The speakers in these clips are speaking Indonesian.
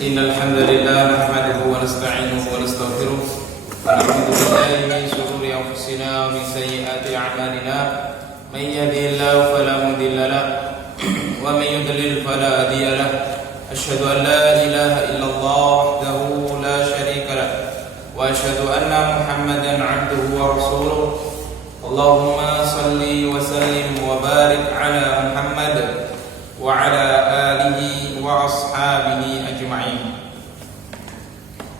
Innal hamdalillah nahmaduhu wa nasta'inuhu wa nastaghfiruh wa na'udzu billahi min shururi anfusina wa min sayyiati a'malina may yahdihillahu fala mudilla lahu wa may yudlil fala hadiya lahu asyhadu an la ilaha illallah wahdahu la syarika lahu wa asyhadu anna Muhammadan 'abduhu wa rasuluh. Allahumma salli wa sallim wa barik ala Muhammad wa ala alihi wa ashabihi ajma'in.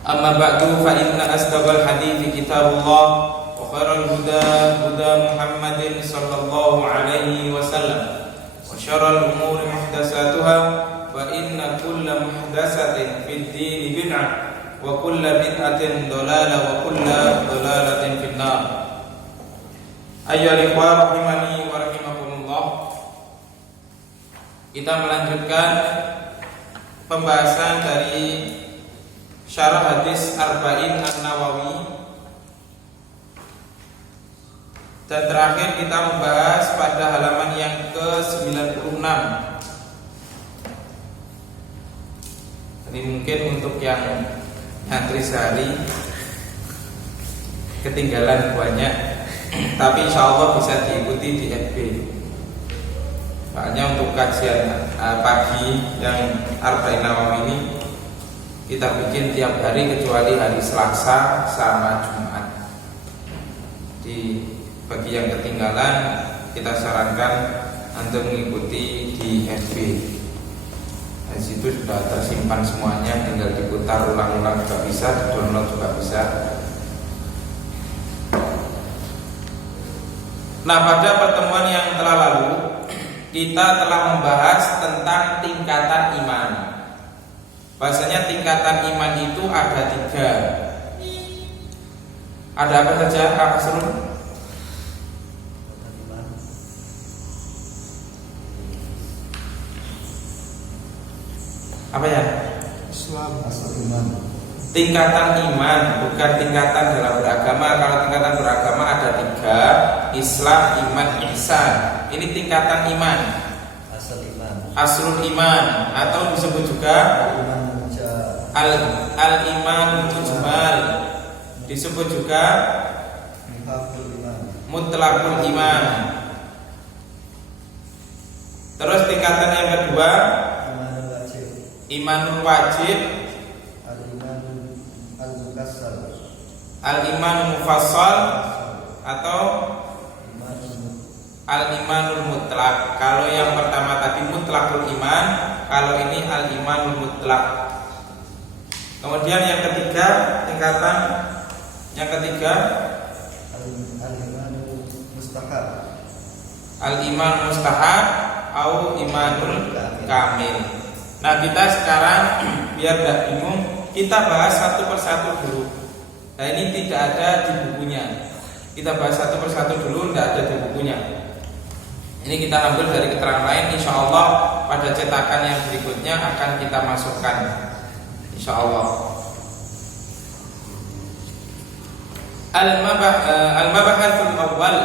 Amma ba'du fa inna asdaqal hadithi kitabullah wa khairal huda huda Muhammadin sallallahu alaihi wasallam wa syarral umuri muhdatsatuha wa inna kulla muhdatsatin fid din bid'ah wa kulla bid'atin dhalalah wa kulla dhalalatin finnar. Ayyuhal ikhwah rahimani wa rahimakumullah. Kita melanjutkan pembahasan dari syarah hadis Arba'in An-Nawawi. Dan terakhir kita membahas pada halaman yang ke-96. Ini mungkin untuk yang antri sehari ketinggalan banyak, tapi insya Allah bisa diikuti di FB. Makanya untuk kajian pagi yang Arba'in Nawawi ini kita bikin tiap hari kecuali hari Selasa sama Jumat. Bagi yang ketinggalan kita sarankan untuk mengikuti di FB. Di situ sudah tersimpan semuanya, tinggal diputar ulang-ulang juga bisa, di-download juga bisa. Nah, pada pertemuan yang telah lalu kita telah membahas tentang tingkatan iman. Bahasanya tingkatan iman itu ada 3. Ada apa saja, Kak Asrul? Apa ya? Islam, asal iman. Tingkatan iman, bukan tingkatan dalam beragama. Kalau tingkatan beragama ada 3: Islam, iman, ihsan. Ini tingkatan iman. Aslul iman, atau disebut juga al-iman mujmal, disebut juga mutlaqul iman. Terus tingkatan yang kedua imanul wajib, al-iman mufassal, atau al-imanul mutlak. Kalau yang pertama tadi mutlakul iman, kalau ini al-imanul mutlak. Kemudian yang ketiga, tingkatan yang ketiga al-imanul mustahab. Al-iman mustahab atau imanul kamil. Nah, kita sekarang biar tidak bingung, kita bahas satu persatu dulu. Nah, ini tidak ada di bukunya. Kita bahas satu persatu dulu, tidak ada di bukunya. Ini kita ambil dari keterangan lain. Insya Allah pada cetakan yang berikutnya akan kita masukkan, insya Allah. Al-mabahatul awal.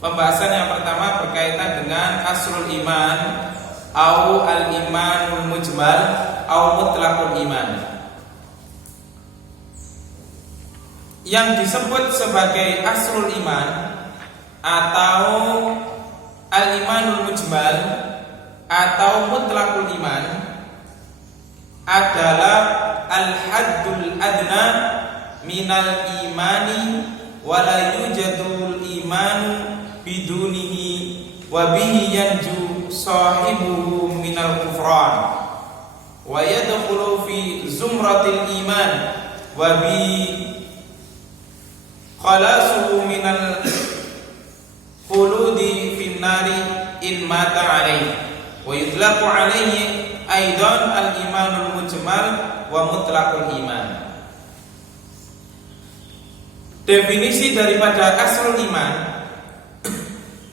Pembahasan yang pertama berkaitan dengan aslul iman au al-imanul mujmal au mutlaqul iman. Yang disebut sebagai aslul iman atau al-imanul mujmal atau mutlaqul iman adalah al-haddul adna minal imani wa la yujadul imanu bidunihi wa bihi yanju sahibuhu minal kufran wa yadkhulu fi zumratil iman wa bi khalasuhu minal khuludi finnari in mata alaihi wa yutlaqu alaihi aidan al-imanul mujmal wa mutlaqul iman. Definisi daripada aslul iman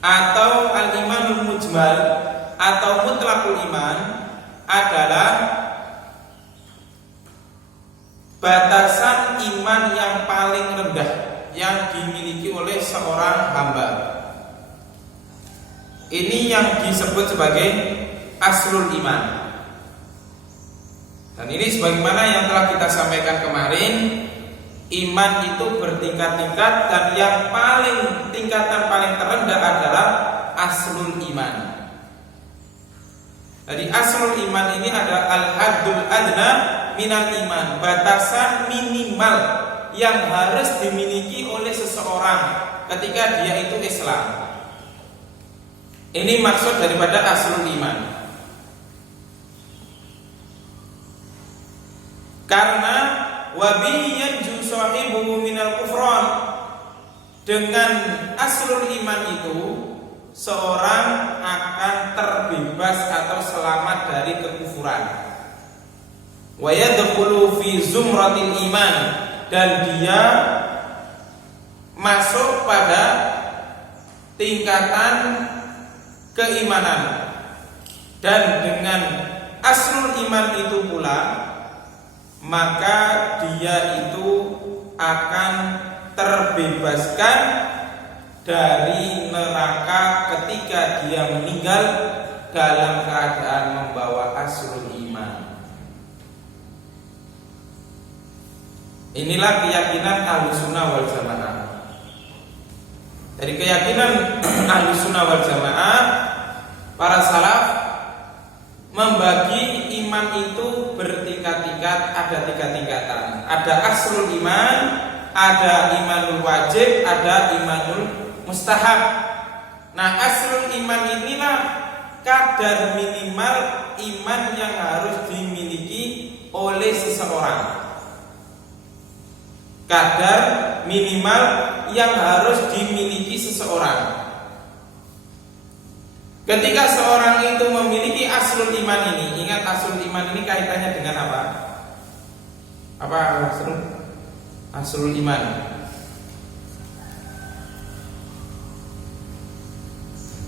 atau al-imanul mujmal atau mutlaqul iman adalah batasan iman yang paling rendah yang dimiliki oleh seorang hamba. Ini yang disebut sebagai aslul iman. Dan ini sebagaimana yang telah kita sampaikan kemarin, iman itu bertingkat-tingkat dan yang tingkatan paling terendah adalah aslul iman. Jadi aslul iman ini ada al-haddul adna minal iman, batasan minimal yang harus dimiliki oleh seseorang ketika dia itu Islam. Ini maksud daripada aslul iman. Karena wabi yanju sahibuhu minal kufran, dengan aslul iman itu seorang akan terbebas atau selamat dari kekufuran. Wa yadkhulu fi zumratil iman, dan dia masuk pada tingkatan keimanan. Dan dengan aslul iman itu pula, maka dia itu akan terbebaskan dari neraka ketika dia meninggal dalam keadaan membawa aslul iman. Inilah keyakinan Ahlussunnah wal Jamaah. Dari keyakinan Ahlussunnah wal Jamaah, para salaf membagi iman itu bertingkat-tingkat, ada 3 tingkatan. Ada aslul iman, ada imanul wajib, ada imanul mustahab. Nah, aslul iman inilah kadar minimal iman yang harus dimiliki oleh seseorang. Kadar minimal yang harus dimiliki seseorang. Ketika seorang itu memiliki aslul iman ini, ingat aslul iman ini kaitannya dengan apa? Apa aslul iman?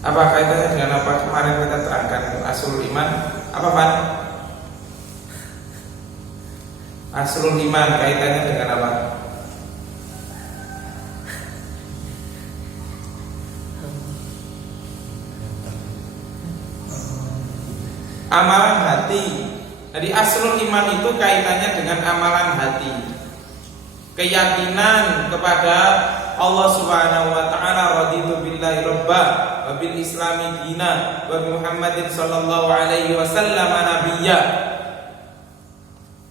Apa kaitannya dengan apa kemarin kita terangkan aslul iman? Apa Pak? Aslul iman kaitannya dengan apa? Amalan hati. Jadi aslul iman itu kaitannya dengan amalan hati. Keyakinan kepada Allah Subhanahu wa taala, raditu billahi rabba wa bil islami dina wa bi Muhammadin sallallahu alaihi wasallam nabiyya.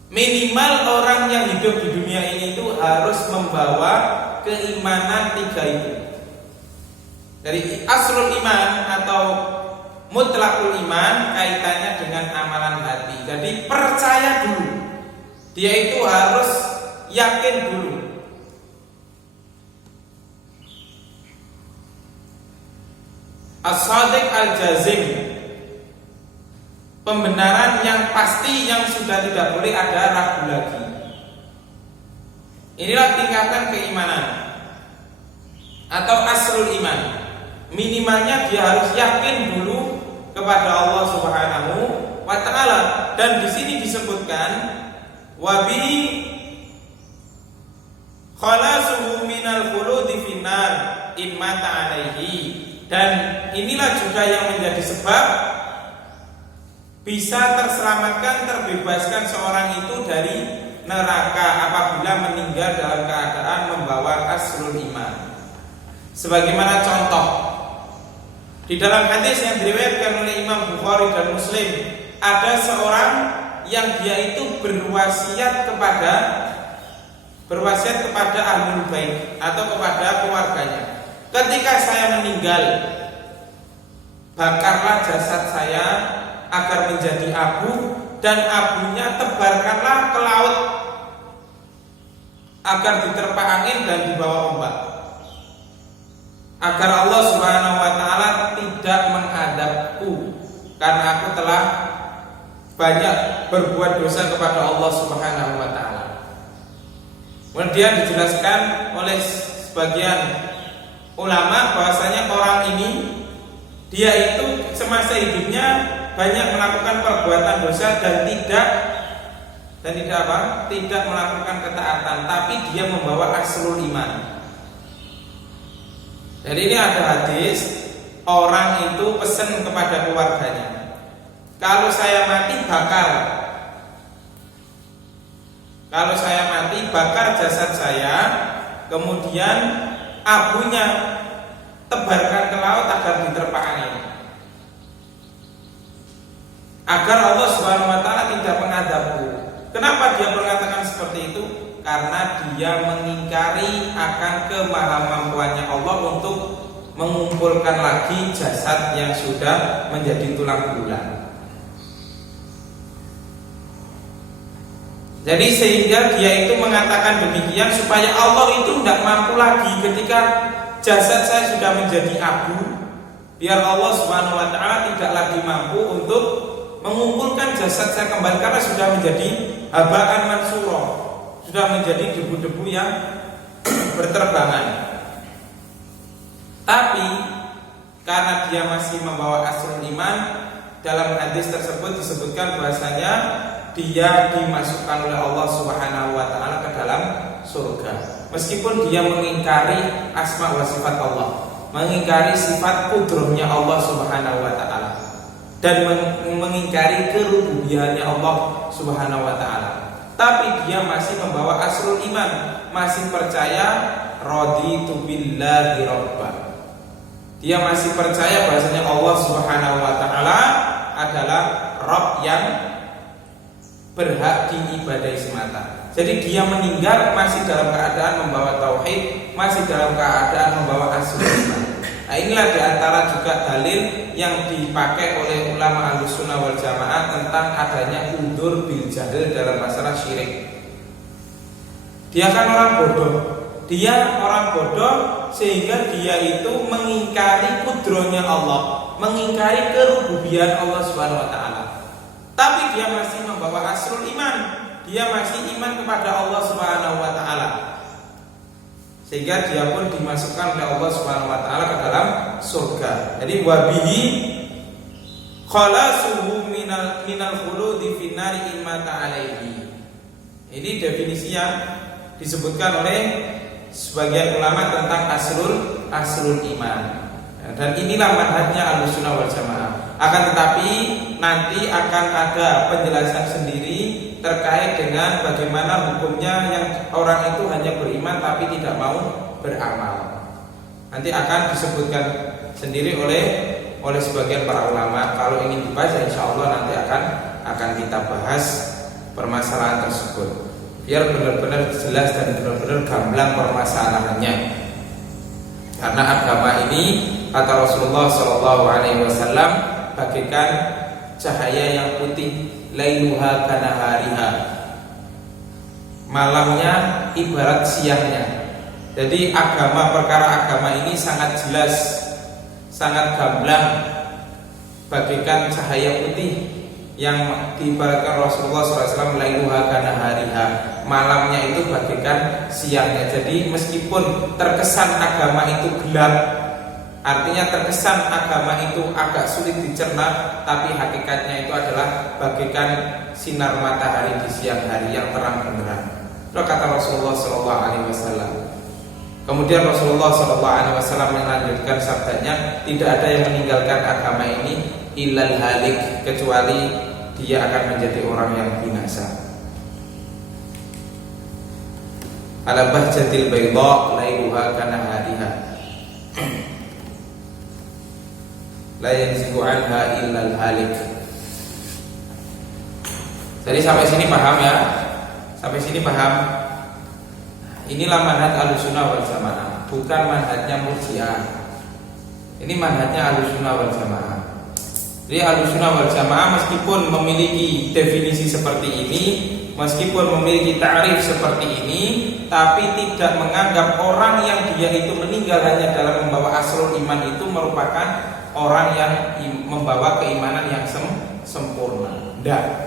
Minimal orang yang hidup di dunia ini itu harus membawa keimanan 3 itu. Dari aslul iman atau mutlakul iman kaitannya dengan amalan hati. Jadi percaya dulu. Dia itu harus yakin dulu. As-sadiq al-jazim, pembenaran yang pasti yang sudah tidak boleh ada ragu lagi. Inilah tingkatan keimanan atau aslul iman. Minimalnya dia harus yakin dulu kepada Allah Subhanahu wa taala, dan di sini disebutkan wabi khalasuhu minal khuludi finnar imma ta'alaihi, dan inilah juga yang menjadi sebab bisa terselamatkan, terbebaskan seorang itu dari neraka apabila meninggal dalam keadaan membawa aslul iman. Sebagaimana contoh di dalam hadis yang diriwayatkan oleh Imam Bukhari dan Muslim, ada seorang yang dia itu berwasiat kepada ahlul bait atau kepada keluarganya. Ketika saya meninggal, bakarlah jasad saya agar menjadi abu, dan abunya tebarkanlah ke laut agar diterpa angin dan dibawa ombak, agar Allah Subhanahu wa taala tidak menghadapku karena aku telah banyak berbuat dosa kepada Allah Subhanahu wa taala. Kemudian dijelaskan oleh sebagian ulama bahwasanya orang ini dia itu semasa hidupnya banyak melakukan perbuatan dosa dan tidak melakukan ketaatan, tapi dia membawa aslul iman. Jadi ini ada hadis, orang itu pesan kepada keluarganya, kalau saya mati bakar kemudian abunya tebarkan ke laut agar diterpa angin, agar Allah Subhanahu wa taala tidak mengadabku. Kenapa dia mengatakan seperti itu? Karena dia mengingkari akan kemahamampuannya Allah untuk mengumpulkan lagi jasad yang sudah menjadi tulang bulan. Jadi sehingga dia itu mengatakan demikian supaya Allah itu tidak mampu lagi ketika jasad saya sudah menjadi abu, biar Allah Subhanahu wa taala tidak lagi mampu untuk mengumpulkan jasad saya kembali karena sudah menjadi habaan mansura, sudah menjadi debu-debu yang berterbangan. Tapi karena dia masih membawa asrul iman, dalam hadis tersebut disebutkan bahasanya dia dimasukkan oleh Allah Subhanahu wa taala ke dalam surga. Meskipun dia mengingkari asma wa sifat Allah, mengingkari sifat kudrohnya Allah Subhanahu wa taala, dan mengingkari kerububiannya Allah Subhanahu wa taala, tapi dia masih membawa asrul iman, masih percaya raditu billahi rabba. Dia masih percaya bahasanya Allah Subhanahu wa taala adalah Rabb yang berhak diibadahi semata. Jadi dia meninggal masih dalam keadaan membawa tauhid, masih dalam keadaan membawa asrul iman. Nah, inilah diantara juga dalil yang dipakai oleh ulama Ahlussunnah wal Jamaah tentang adanya udzur bil jahl dalam masalah syirik. Dia kan orang bodoh. Dia orang bodoh sehingga dia itu mengingkari kudrohnya Allah, mengingkari kerububian Allah Subhanahu wa taala. Tapi dia masih membawa asrul iman. Dia masih iman kepada Allah Subhanahu wa taala. Sehingga dia pun dimasukkan oleh Allah Subhanahu wa taala ke dalam surga. Jadi wabihi khalasuhu minal khuludi finnari imma ta'alaihi. Ini definisi yang disebutkan oleh sebagian ulama tentang asrul iman. Dan inilah manhajnya Ahlussunnah wal Jamaah. Akan tetapi nanti akan ada penjelasan sendiri terkait dengan bagaimana hukumnya yang orang itu hanya beriman tapi tidak mau beramal. Nanti akan disebutkan sendiri oleh sebagian para ulama. Kalau ingin dibaca, insya Allah nanti akan kita bahas permasalahan tersebut, biar benar-benar jelas dan benar-benar gamblang permasalahannya. Karena agama ini, kata Rasulullah SAW, bagaikan cahaya yang putih, lailuha kanahariha, malamnya ibarat siangnya. Jadi perkara agama ini sangat jelas, sangat gamblang, bagaikan cahaya putih yang diibaratkan Rasulullah SAW, lailuha kanahariha, malamnya itu bagaikan siangnya. Jadi meskipun terkesan agama itu gelap, artinya terkesan agama itu agak sulit dicerna, tapi hakikatnya itu adalah bagaikan sinar matahari di siang hari yang terang benderang. Itu kata Rasulullah SAW. Kemudian Rasulullah SAW melanjutkan sabdanya, tidak ada yang meninggalkan agama ini illal halik, kecuali dia akan menjadi orang yang binasa. Ala bahjatil bayda lailuha kanahariha, la yanzigu anha illal halik. Jadi sampai sini paham ya? Sampai sini paham? Inilah manhaj Ahlussunnah wal Jamaah, bukan manhajnya Murji'ah. Ini manhajnya Ahlussunnah wal Jamaah. Jadi Ahlussunnah wal Jamaah meskipun memiliki definisi seperti ini, meskipun memiliki ta'rif seperti ini, tapi tidak menganggap orang yang dia itu meninggal hanya dalam membawa asrul iman itu merupakan orang yang membawa keimanan yang sempurna. Tidak.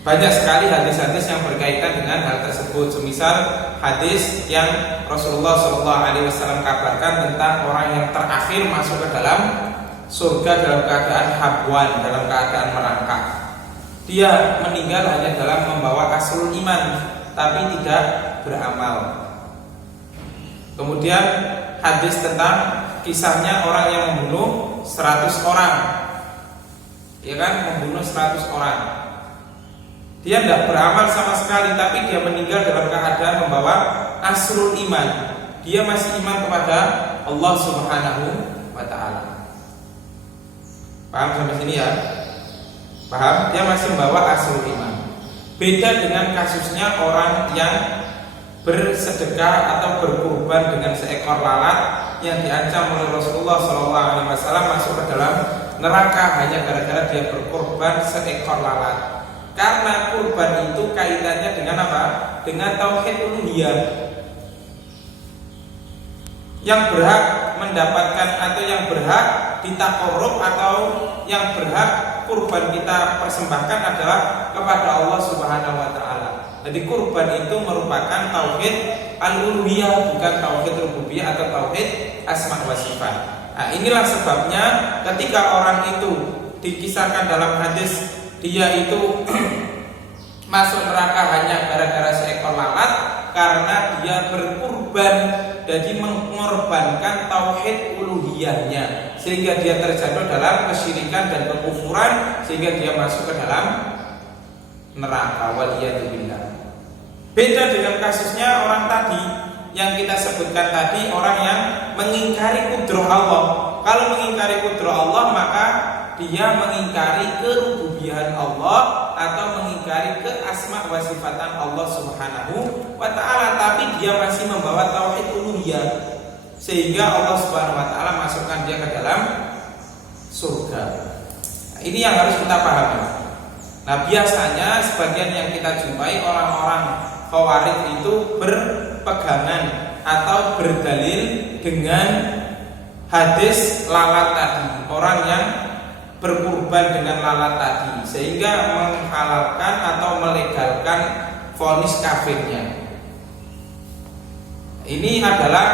Banyak sekali hadis-hadis yang berkaitan dengan hal tersebut. Semisal hadis yang Rasulullah SAW kabarkan tentang orang yang terakhir masuk ke dalam surga dalam keadaan habwan, dalam keadaan merangkak. Dia meninggal hanya dalam membawa asrul iman, tapi tidak beramal. Kemudian hadis tentang kisahnya orang yang membunuh 100 orang, ya kan, membunuh 100 orang. Dia tidak beramal sama sekali, tapi dia meninggal dalam keadaan membawa asrul iman. Dia masih iman kepada Allah Subhanahu wa ta'ala. Paham sampai sini ya? Paham? Dia masih membawa asrul iman. Beda dengan kasusnya orang yang bersedekah atau berkurban dengan seekor lalat yang diancam oleh Rasulullah SAW masuk ke dalam neraka hanya gara-gara dia berkorban seekor lalat. Karena kurban itu kaitannya dengan apa? Dengan tauhid uluhiyah. Yang berhak mendapatkan atau yang berhak ditakorup atau yang berhak kurban kita persembahkan adalah kepada Allah Subhanahu wa ta'ala. Jadi kurban itu merupakan tauhid al-uluhiyah, bukan tauhid rububiyah atau tauhid asma wa sifat. Nah, inilah sebabnya ketika orang itu dikisahkan dalam hadis dia itu masuk neraka hanya gara-gara seekor lalat karena dia berkurban, jadi mengorbankan tauhid uluhiyahnya sehingga dia terjatuh dalam kesyirikan dan kekufuran sehingga dia masuk ke dalam neraka, waliyadzubillah. Beda dengan kasusnya orang tadi yang kita sebutkan tadi, orang yang mengingkari kudrah Allah. Kalau mengingkari kudrah Allah maka dia mengingkari kerububiyahan Allah atau mengingkari keasma wa sifatan Allah Subhanahu wa ta'ala, tapi dia masih membawa tauhid uluhiyah sehingga Allah Subhanahu wa ta'ala masukkan dia ke dalam surga. Nah, ini yang harus kita pahami. Nah, biasanya sebagian yang kita jumpai orang-orang Khawarij itu berpegangan atau berdalil dengan hadis lalat tadi, orang yang berkurban dengan lalat tadi sehingga menghalalkan atau melegalkan vonis kafirnya. Ini adalah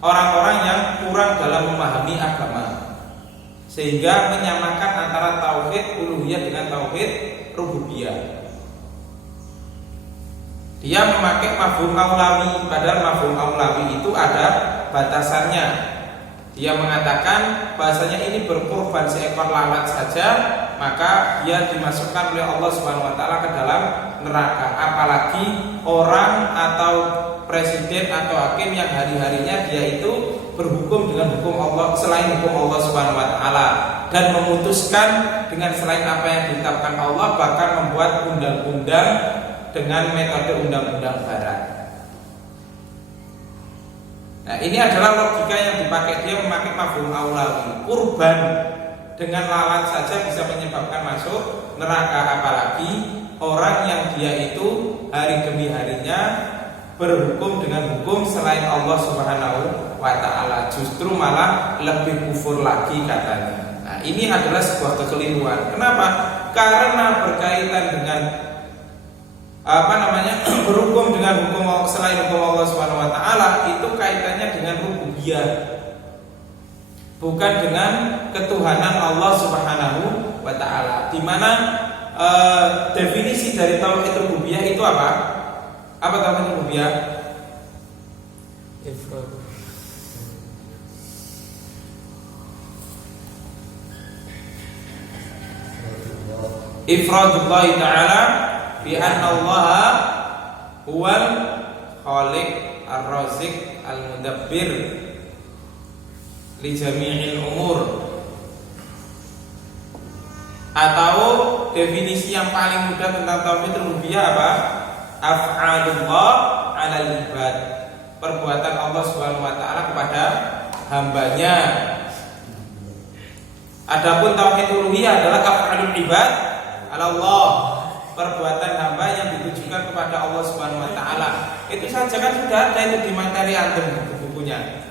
orang-orang yang kurang dalam memahami agama sehingga menyamakan antara tauhid uluhiyah dengan tauhid rububiyah. Dia memakai mafhum aulawi, padahal mafhum aulawi itu ada batasannya. Dia mengatakan bahasanya ini berkorban seekor lalat saja, maka dia dimasukkan oleh Allah Subhanahu wa ta'ala ke dalam neraka. Apalagi orang atau presiden atau hakim yang hari-harinya dia itu berhukum dengan hukum Allah selain hukum Allah Subhanahu wa ta'ala dan memutuskan dengan selain apa yang ditetapkan Allah, bahkan membuat undang-undang dengan metode undang-undang barat. Nah, ini adalah logika yang dipakai, dia memakai mafhum aulawi. Kurban dengan lalat saja bisa menyebabkan masuk neraka, apalagi orang yang dia itu hari demi harinya berhukum dengan hukum selain Allah Subhanahu wa ta'ala, justru malah lebih kufur lagi katanya. Nah, ini adalah sebuah kekeliruan. Kenapa? Karena berkaitan dengan berhukum dengan hukum selain hukum Allah Subhanahu wa ta'ala itu kaitannya dengan rububiyah, bukan dengan ketuhanan Allah Subhanahu wa ta'ala. Di mana definisi dari tauhid rububiyah itu apa? Apa tauhid rububiyah? Ifradullah ta'ala bi anna Allah huwal khaliq ar-raziq al-mudabbir li jami'il umur. Atau definisi yang paling mudah tentang tauhid rububiyah apa? Af'alullah 'alal ibad, perbuatan Allah Subhanahu wa ta'ala kepada hambanya. Adapun tauhid uluhiyah adalah af'alul ibad 'ala Allah, perbuatan hamba yang ditujukan kepada Allah Subhanahu wa ta'ala. Itu saja kan sudah ada itu di materi antum bukunya,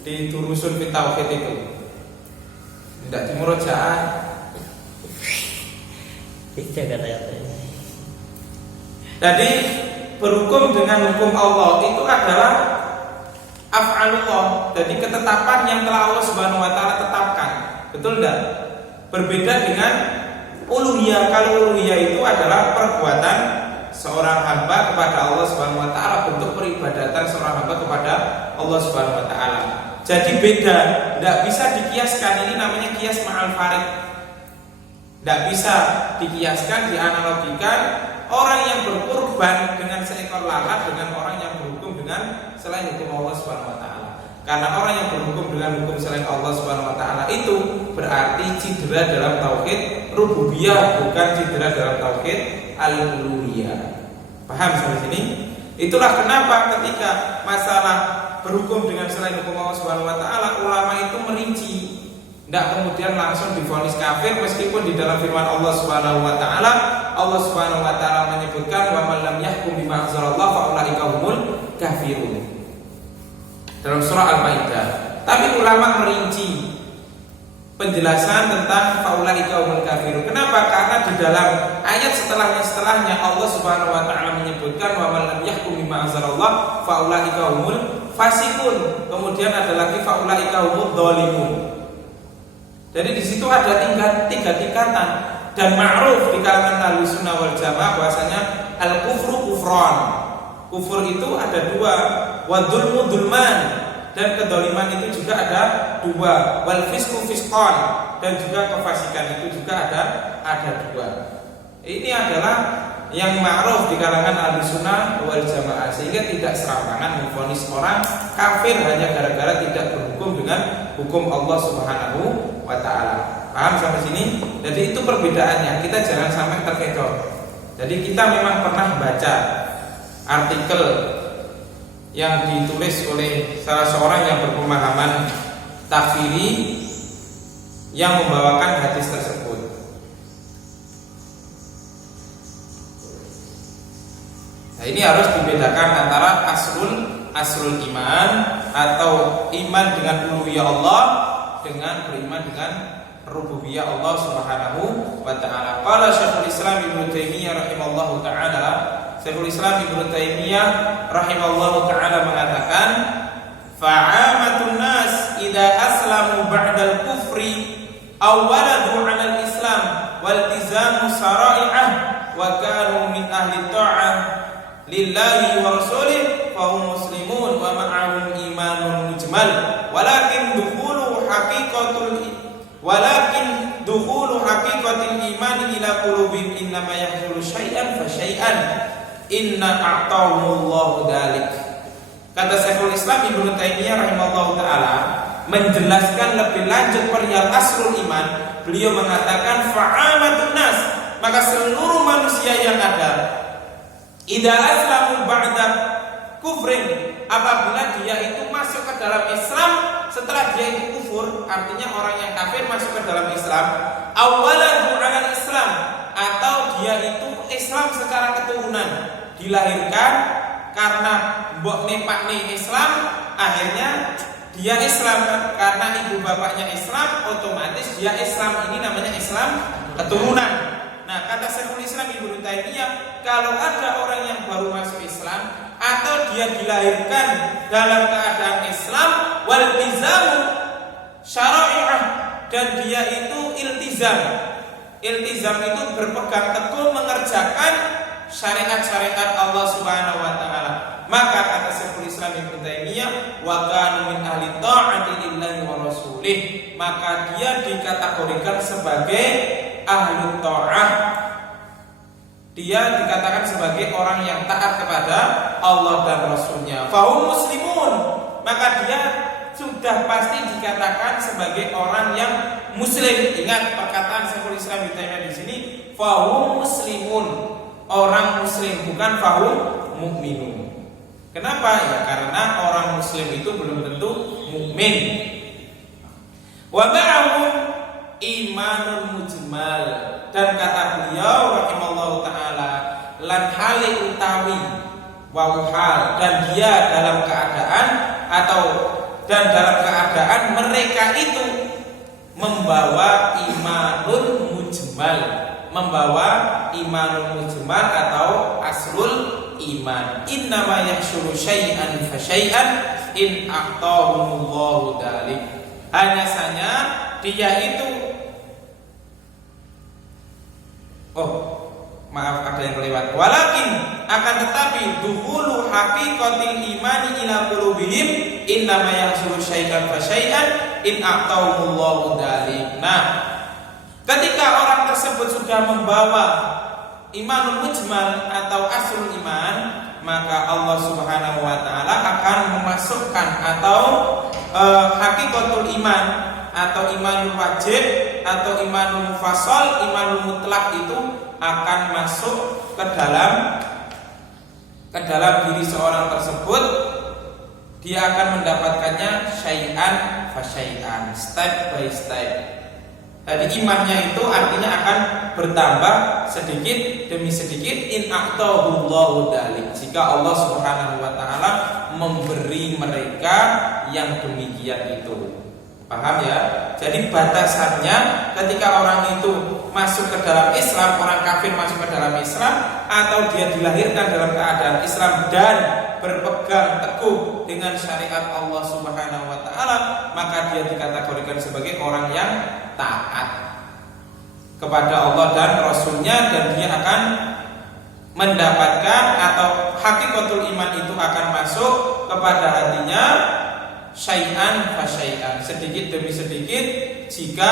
di Durusun fi Tauhid itu. Tidak di murojaah. Jadi berhukum dengan hukum Allah itu adalah af'alullah. Jadi ketetapan yang telah Allah Subhanahu wa ta'ala tetapkan. Betul enggak? Berbeda dengan uluhiyah. Kalau uluhiyah itu adalah perbuatan seorang hamba kepada Allah Subhanahu wa ta'ala, bentuk peribadatan seorang hamba kepada Allah Subhanahu wa ta'ala. Jadi beda, tidak bisa dikiaskan. Ini namanya kias ma'al farid. Tidak bisa dikiaskan, dianalogikan orang yang berkurban dengan seekor lalat dengan orang yang berhukum dengan selain hukum Allah Subhanahu wa taala. Karena orang yang berhukum dengan hukum selain Allah Subhanahu wa taala itu berarti cedera dalam tauhid rububiyah, bukan cedera dalam tauhid al-uluhiyah. Paham sampai sini? Itulah kenapa ketika masalah berhukum dengan selain hukum Allah Subhanahu wa taala, ulama itu merinci. Tidak kemudian langsung divonis kafir, meskipun di dalam firman Allah Subhanahu wa taala, Allah Subhanahu wa taala menyebutkan wa man lam yahkum bima anzalallah fa ulaika humul kafirun dalam surah Al-Maidah. Tapi ulama merinci penjelasan tentang fa ulaika humul kafirun. Kenapa? Karena di dalam ayat setelahnya Allah Subhanahu wa taala menyebutkan wa man lam yahkum bima anzalallah fa ulaika humul fasikun. Kemudian ada lagi fa ulaika humul dzalimun. Jadi di situ ada tiga tingkatan, dan ma'ruf di kalangan Ahlussunnah wal Jamaah bahwasanya al-kufru kufran. Kufur itu ada dua, wa dzulmu dzulman, dan kedoliman itu juga ada dua, wal fisku fisqan, dan juga kefasikan itu juga ada dua. Ini adalah yang ma'ruf di kalangan Ahlussunnah wal Jamaah, sehingga tidak serampangan memvonis orang kafir hanya gara-gara tidak berhukum dengan hukum Allah Subhanahu wa taala. Paham sampai sini? Jadi itu perbedaannya. Kita jangan sampai terkecoh. Jadi kita memang pernah baca artikel yang ditulis oleh salah seorang yang berpemahaman takfiri yang membawakan hadis tersebut. Nah, ini harus dibedakan antara asrul iman atau iman dengan uluhiyah Allah dengan beriman dengan rububiyah Allah Subhanahu wa taala. Qala Syekhul Islam Ibnu Taimiyah rahimallahu taala, Syekhul Islam Ibnu Taimiyah rahimallahu taala mengatakan, fa'amatun nas idza aslamu ba'dal kufri aw waladu 'ala al-islam wal tizamu sara'i'ah wa kanu min ahli ta'ah lillahi wa rasulih fa hum muslimun wa ma'ahum imanun mujmal walakin dukhulu haqiqatil iman ila qulubihim innama yahsulu syai'an fa syai'an inna a'tahumullahu dzalik. Kata Syekhul Islam Ibnu Taimiyah rahimahullahu taala menjelaskan lebih lanjut perihal asrul iman. Beliau mengatakan fa'amatun nas, maka seluruh manusia yang ada idza aslamu ba'da kufrin, apabila dia itu masuk ke dalam Islam setelah dia itu kufur, artinya orang yang kafir masuk ke dalam Islam, awwalan bu'alal Islam, atau dia itu Islam secara keturunan, dilahirkan karena mbok nepakne Islam, akhirnya dia Islam karena ibu bapaknya Islam, otomatis dia Islam. Ini namanya Islam keturunan. Nah, kata Syekhul Islam Ibnu Taimiyah, kalau ada orang yang baru masuk Islam atau dia dilahirkan dalam keadaan Islam wal tizamu syara'i'ah, dan dia itu iltizam. Iltizam itu berpegang teguh mengerjakan syariat-syariat Allah Subhanahu wa taala. Maka kata Syekhul Islam Ibnu Taimiyah, wa kanu min ahli ta'ati lillahi wa rasulih, maka dia dikategorikan sebagai ahlu ta'ah. Dia dikatakan sebagai orang yang taat kepada Allah dan Rasulnya. Fahum muslimun, maka dia sudah pasti dikatakan sebagai orang yang muslim. Ingat perkataan Syekhul Islam Ibnu Taimiyah di sini, fahum muslimun, orang muslim, bukan fahum mukminun. Kenapa? Ya karena orang muslim itu belum tentu mukmin. Wa ba'ahum imanul mujmal, dan kata beliau rahimallahu taala, lan hale utawi wa hal, dan dia dalam keadaan dalam keadaan mereka itu membawa imanul mujmal, atau asrul iman. Innama yahsulu syai'an fa syai'an in a'tahumullahu dzalik. Hanya saja dia itu maaf ada yang kelewat. Walakin akan tetapi dukhulu haqiqatil imani ila qulubihim innama yahsulu syai'an fa syai'an in a'tahumullahu dzalik. Nah, Ketika orang tersebut sudah membawa imanul mujmal atau aslul iman, maka Allah Subhanahu wa taala akan memasukkan atau hakikatul iman atau imanul wajib atau imanul mufassal, imanul mutlak itu akan masuk ke dalam diri seorang tersebut. Dia akan mendapatkannya syai'an fa syai'an, step by step. Jadi imannya itu artinya akan bertambah sedikit demi sedikit in a'tahullahu dzalik. Jika Allah Subhanahu wa taala memberi mereka yang demikian itu. Paham ya? Jadi batasannya ketika orang itu masuk ke dalam Islam, orang kafir masuk ke dalam Islam, atau dia dilahirkan dalam keadaan Islam dan berpegang teguh dengan syariat Allah Subhanahu wa taala, maka dia dikategorikan sebagai orang yang taat kepada Allah dan Rasulnya, dan dia akan mendapatkan atau hakikatul iman itu akan masuk kepada hatinya syai'an fa syai'an, sedikit demi sedikit jika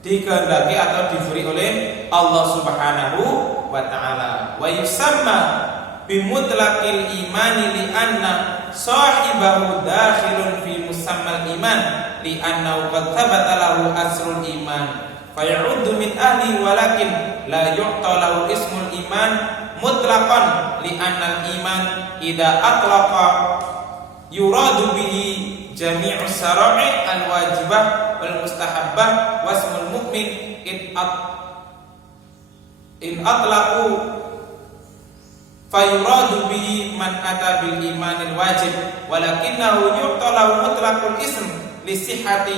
dikehendaki atau diberi oleh Allah Subhanahu wa taala. Wa yusamma bimutlaqil imani li anna sahibahu dakhilun fi musammal iman li annahu qad thabata lahu asrul iman fa ya'uddu min ahli walakin la yu'ta lahu ismul iman mutlaqan li anna al iman idza atlaqa yuradu bihi jami'us syara'i al wajibah wal mustahabbah wasmul mu'min in atlaqu fayuradu bihi man ata bil imanil wajib walakinahu yu'ta lahu mutlaqul ism li sihhati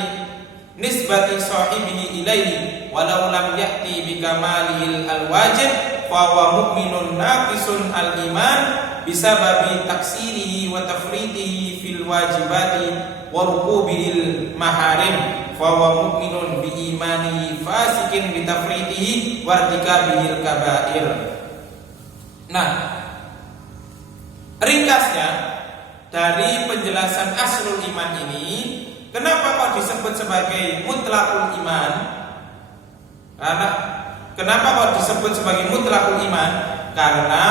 nisbati sahibihi ilaihi walau lam ya'ti bi kamalil al wajib fa huwa mu'minun naqisun al iman bisababi taksirihi wa tafridihi fil wajibati wa rukubil maharim fa huwa mu'minun bi imanihi fasikin bi tafridihi wa irtikabihil kabair. Nah, ringkasnya dari penjelasan aslul iman ini, kenapa kok disebut sebagai mutlaqul iman? Karena kenapa kok disebut sebagai mutlaqul iman? Karena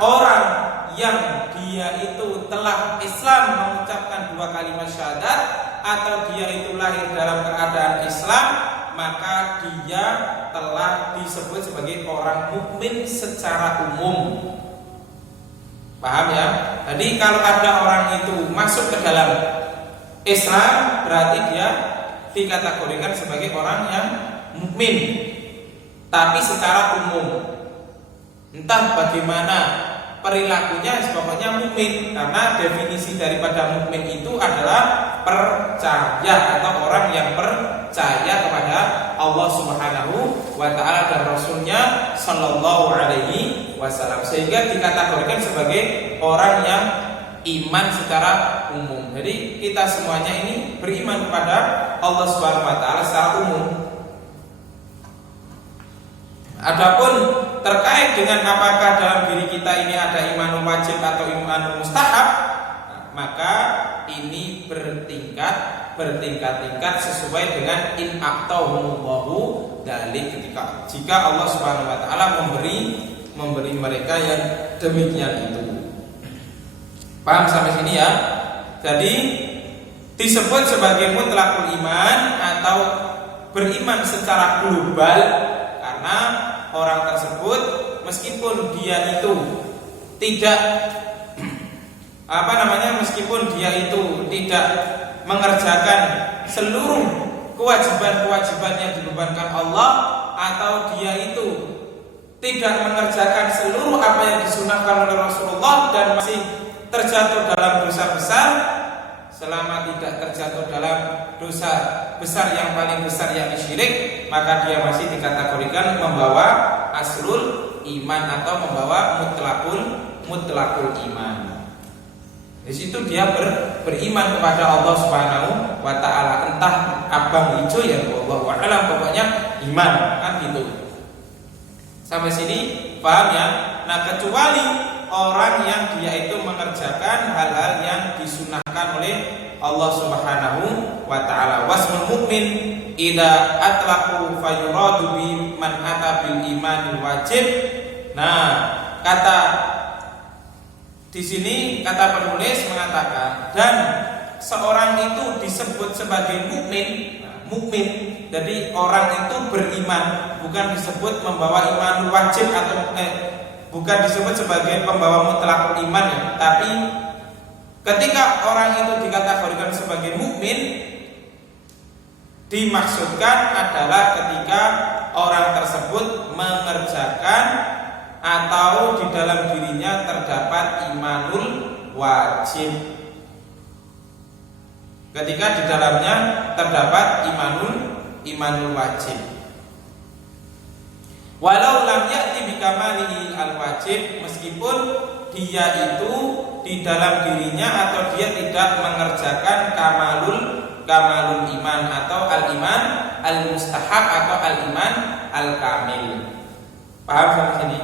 orang yang dia itu telah Islam, mengucapkan 2 kalimat syahadat, atau dia itu lahir dalam keadaan Islam, maka dia telah disebut sebagai orang mukmin secara umum. Paham ya? Jadi kalau ada orang itu masuk ke dalam Islam, berarti dia dikategorikan sebagai orang yang mukmin, tapi secara umum. Entah bagaimana perilakunya, pokoknya mukmin, karena definisi daripada mukmin itu adalah percaya atau orang yang percaya kepada Allah Subhanahu wa taala dan Rasulnya sallallahu alaihi wasallam, sehingga dikategorikan sebagai orang yang iman secara umum. Jadi kita semuanya ini beriman kepada Allah Subhanahu wa taala secara umum. Adapun terkait dengan apakah dalam diri kita ini ada imanul wajib atau imanul mustahab, maka ini bertingkat-tingkat sesuai dengan in aqtahumullahu dzalik, ketika jika Allah Subhanahu wa taala memberi mereka yang demikian itu. Paham sampai sini ya? Jadi disebut sebagai mutlaqul iman atau beriman secara global karena orang tersebut meskipun dia itu tidak meskipun dia itu tidak mengerjakan seluruh kewajiban-kewajiban yang dibebankan Allah, atau dia itu tidak mengerjakan seluruh apa yang disunahkan oleh Rasulullah dan masih terjatuh dalam dosa besar, selama tidak terjatuh dalam dosa besar yang paling besar yakni syirik, maka dia masih dikategorikan membawa aslul iman atau membawa mutlaqul iman. Di situ dia beriman kepada Allah Subhanahu wa taala, entah abang hijau ya wallahu a'lam, pokoknya iman, kan gitu. Sampai sini paham ya? Nah, kecuali orang yang dia itu mengerjakan hal-hal yang disunahkan oleh Allah Subhanahu wa taala. Wasmul mukmin idza atlaqu fayuradu bi man ata bil imanil wajib. Nah, kata di sini kata penulis mengatakan dan seorang itu disebut sebagai mukmin. Mukmin, jadi orang itu beriman, bukan disebut membawa iman wajib atau bukan disebut sebagai pembawa mutlak iman ya. Tapi ketika orang itu dikategorikan sebagai mukmin, dimaksudkan adalah ketika orang tersebut mengerjakan atau di dalam dirinya terdapat imanul wajib. Ketika di dalamnya terdapat imanul wajib. Walau lam ya'ti bikamalihi al-wajib, meskipun dia itu di dalam dirinya atau dia tidak mengerjakan kamalul iman atau al-iman al-mustahab atau al-iman al-kamil. Paham sampai sini?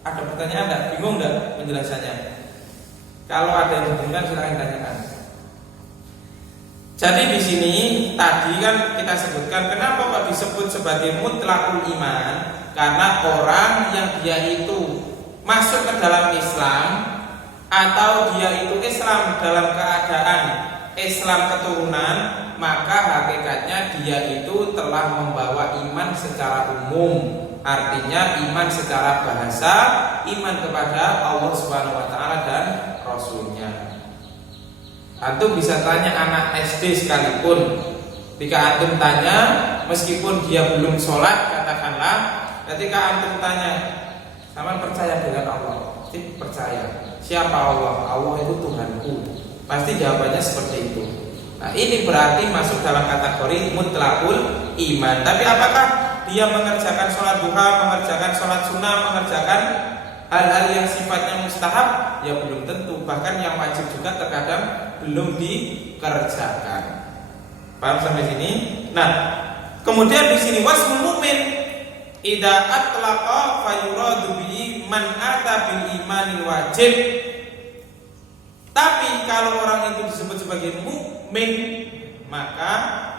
Ada pertanyaan enggak? Bingung enggak penjelasannya? Kalau ada yang bingung silakan tanyakan. Jadi di sini tadi kan kita sebutkan kenapa kok disebut sebagai mutlakul iman? Karena orang yang dia itu masuk ke dalam Islam atau dia itu Islam dalam keadaan Islam keturunan, maka hakikatnya dia itu telah membawa iman secara umum. Artinya iman secara bahasa, iman kepada Allah Subhanahu wa taala dan Rasulnya. Antum bisa tanya anak SD sekalipun. Ketika antum tanya, meskipun dia belum sholat, katakanlah, ketika antum tanya, "Kamu percaya dengan Allah?" Pasti percaya. Siapa Allah? Allah itu Tuhanku. Pasti jawabannya seperti itu. Nah, ini berarti masuk dalam kategori mutlakul iman. Tapi apakah dia mengerjakan sholat duha, mengerjakan sholat sunnah, mengerjakan hal-hal yang sifatnya mustahab? Ya belum tentu. Bahkan yang wajib juga terkadang belum dikerjakan. Paham sampai sini? Nah, kemudian di sini wasmul mukmin idza atlaqa fayuradu bi man ata bil imanil wajib. Tapi kalau orang itu disebut sebagai mukmin, maka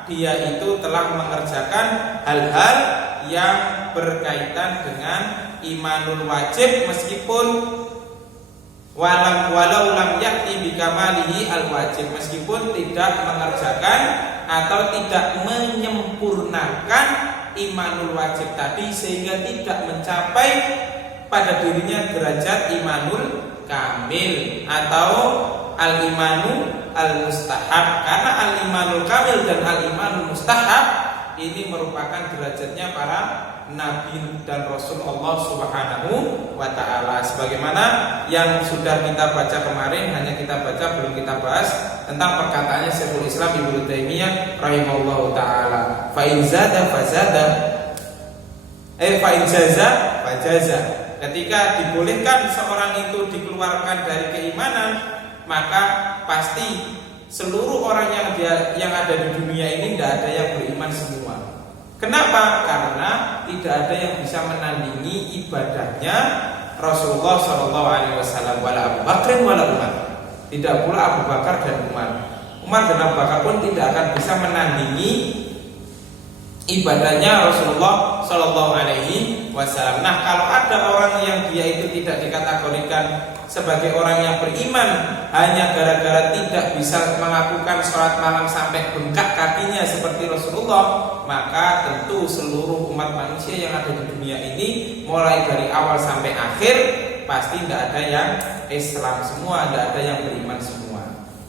dia itu telah mengerjakan hal-hal yang berkaitan dengan imanul wajib meskipun walau lam ya'ti bikamalihi al-wajib, meskipun tidak mengerjakan atau tidak menyempurnakan imanul wajib tadi sehingga tidak mencapai pada dirinya derajat imanul kamil atau al-imanu al-mustahab. Karena al-imanul kamil dan al-imanul mustahab ini merupakan derajatnya para nabi dan rasul Allah Subhanahu wa taala, sebagaimana yang sudah kita baca kemarin, hanya kita baca belum kita bahas tentang perkataannya Syekhul Islam Ibnu Taimiyah rahimahullahu taala, fa in zada fazada fa in jaza fajaza. Ketika dibolehkan seorang itu dikeluarkan dari keimanan, maka pasti seluruh orang yang ada di dunia ini tidak ada yang beriman semua. Kenapa? Karena tidak ada yang bisa menandingi ibadahnya Rasulullah Shallallahu Alaihi Wasallam, wala Abu Bakr wala Umar. Tidak pula Abu Bakar dan Umar. Umar dan Abu Bakar pun tidak akan bisa menandingi ibadahnya Rasulullah Shallallahu Alaihi Wasallam. Nah, kalau ada orang yang dia itu tidak dikategorikan sebagai orang yang beriman hanya gara-gara tidak bisa melakukan sholat malam sampai bengkak kakinya seperti Rasulullah, maka tentu seluruh umat manusia yang ada di dunia ini mulai dari awal sampai akhir pasti tidak ada yang Islam semua, tidak ada yang beriman semua.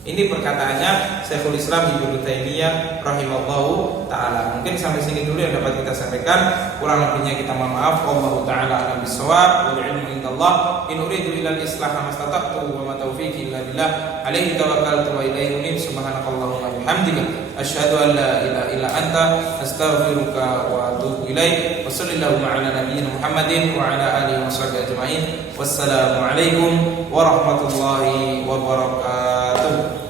Ini perkataannya Syekhul Islam Ibnu Taimiyah rahimahullahu taala. Mungkin sampai sini dulu yang dapat kita sampaikan. Kurang lebihnya kita mohon maaf. Wallahu taala a'lam bissawab. Wal ilmu indallah. In uridu illa al-islah mastata'tu wa ma taufiqi illa billah. Alaihi tawakkaltu wa ilaihi unib. Subhanakallahumma wa bihamdika asyhadu an la ilaha illa anta astaghfiruka wa atubu ilaik. Wa sallallahu ala nabiyyina Muhammadin wa ala alihi wa sahbihi ajma'in. Wassalamu alaikum warahmatullahi wabarakatuh.